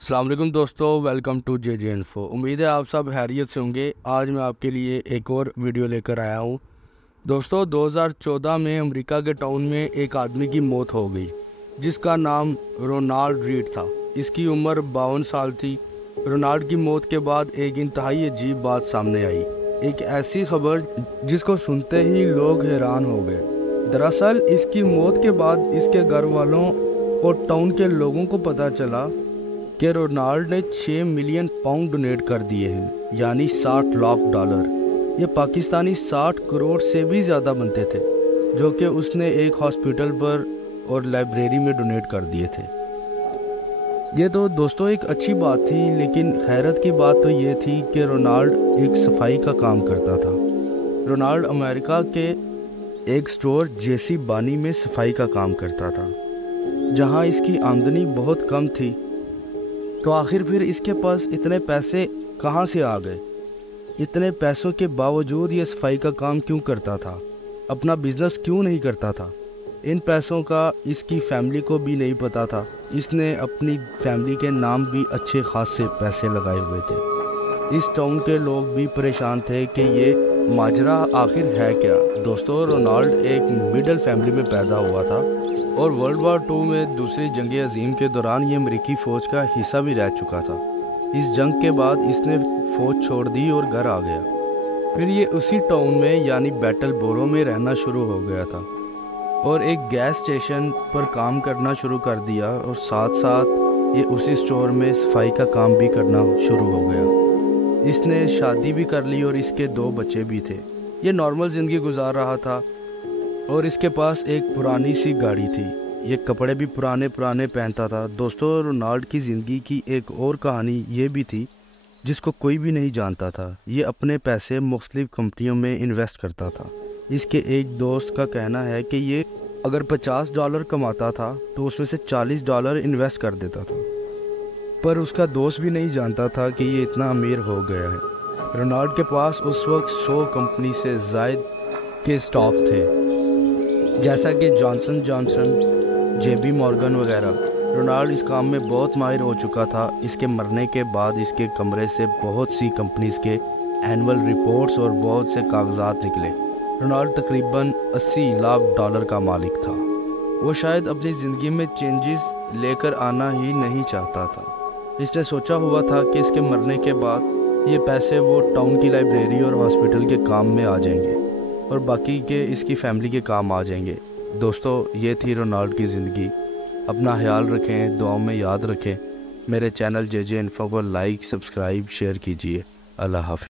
السلام علیکم دوستو، welcome to J J info. امید ہے آپ سب خیریت سے ہوں گے۔ آج میں آپ کے لیے ایک اور ویڈیو لے کر آیا ہوں۔ دوستو 2014 میں امریکہ کے ٹاؤن میں ایک آدمی کی موت ہو گئی جس کا نام رونالڈ ریڈ تھا۔ اس کی عمر 52 سال تھی۔ رونالڈ کی موت کے بعد ایک انتہائی عجیب بات سامنے آئی، ایک ایسی خبر جس کو سنتے ہی لوگ حیران ہو گئے۔ دراصل اس کی موت کے بعد اس کے گھر والوں اور ٹاؤن کے لوگوں کو پتہ چلا کہ رونالڈ نے 6 ملین پاؤنڈ ڈونیٹ کر دیے ہیں، یعنی $60 لاکھ۔ یہ پاکستانی 60 کروڑ سے بھی زیادہ بنتے تھے، جو کہ اس نے ایک ہاسپٹل پر اور لائبریری میں ڈونیٹ کر دیے تھے۔ یہ تو دوستو ایک اچھی بات تھی، لیکن حیرت کی بات تو یہ تھی کہ رونالڈ ایک صفائی کا کام کرتا تھا۔ رونالڈ امریکہ کے ایک سٹور جیسی بانی میں صفائی کا کام کرتا تھا، جہاں اس کی آمدنی بہت کم تھی۔ تو آخر پھر اس کے پاس اتنے پیسے کہاں سے آ گئے؟ اتنے پیسوں کے باوجود یہ صفائی کا کام کیوں کرتا تھا؟ اپنا بزنس کیوں نہیں کرتا تھا؟ ان پیسوں کا اس کی فیملی کو بھی نہیں پتا تھا۔ اس نے اپنی فیملی کے نام بھی اچھے خاصے پیسے لگائے ہوئے تھے۔ اس ٹاؤن کے لوگ بھی پریشان تھے کہ یہ ماجرا آخر ہے کیا۔ دوستو رونالڈ ایک مڈل فیملی میں پیدا ہوا تھا اور ورلڈ وار 2 میں دوسری جنگ عظیم کے دوران یہ امریکی فوج کا حصہ بھی رہ چکا تھا۔ اس جنگ کے بعد اس نے فوج چھوڑ دی اور گھر آ گیا۔ پھر یہ اسی ٹاؤن میں یعنی بیٹل بورو میں رہنا شروع ہو گیا تھا اور ایک گیس اسٹیشن پر کام کرنا شروع کر دیا، اور ساتھ ساتھ یہ اسی سٹور میں صفائی کا کام بھی کرنا شروع ہو گیا۔ اس نے شادی بھی کر لی اور اس کے 2 بچے بھی تھے۔ یہ نارمل زندگی گزار رہا تھا اور اس کے پاس ایک پرانی سی گاڑی تھی۔ یہ کپڑے بھی پرانے پہنتا تھا۔ دوستو رونالڈ کی زندگی کی ایک اور کہانی یہ بھی تھی جس کو کوئی بھی نہیں جانتا تھا۔ یہ اپنے پیسے مختلف کمپنیوں میں انویسٹ کرتا تھا۔ اس کے ایک دوست کا کہنا ہے کہ یہ اگر $50 کماتا تھا تو اس میں سے $40 انویسٹ کر دیتا تھا، پر اس کا دوست بھی نہیں جانتا تھا کہ یہ اتنا امیر ہو گیا ہے۔ رونالڈ کے پاس اس وقت 100 کمپنی سے زائد کے سٹاک تھے، جیسا کہ Johnson Johnson, J B Morgan وغیرہ۔ رونالڈ اس کام میں بہت ماہر ہو چکا تھا۔ اس کے مرنے کے بعد اس کے کمرے سے بہت سی کمپنیز کے اینول رپورٹس اور بہت سے کاغذات نکلے۔ رونالڈ تقریباً $80 لاکھ کا مالک تھا۔ وہ شاید اپنی زندگی میں چینجز لے کر آنا ہی نہیں چاہتا تھا۔ اس نے سوچا ہوا تھا کہ اس کے مرنے کے بعد یہ پیسے وہ ٹاؤن کی لائبریری اور ہاسپٹل کے کام میں آ جائیں گے اور باقی کے اس کی فیملی کے کام آ جائیں گے۔ دوستو یہ تھی رونالڈ کی زندگی۔ اپنا خیال رکھیں، دعاؤں میں یاد رکھیں۔ میرے چینل جے جے انفو کو لائک، سبسکرائب، شیئر کیجیے۔ اللہ حافظ۔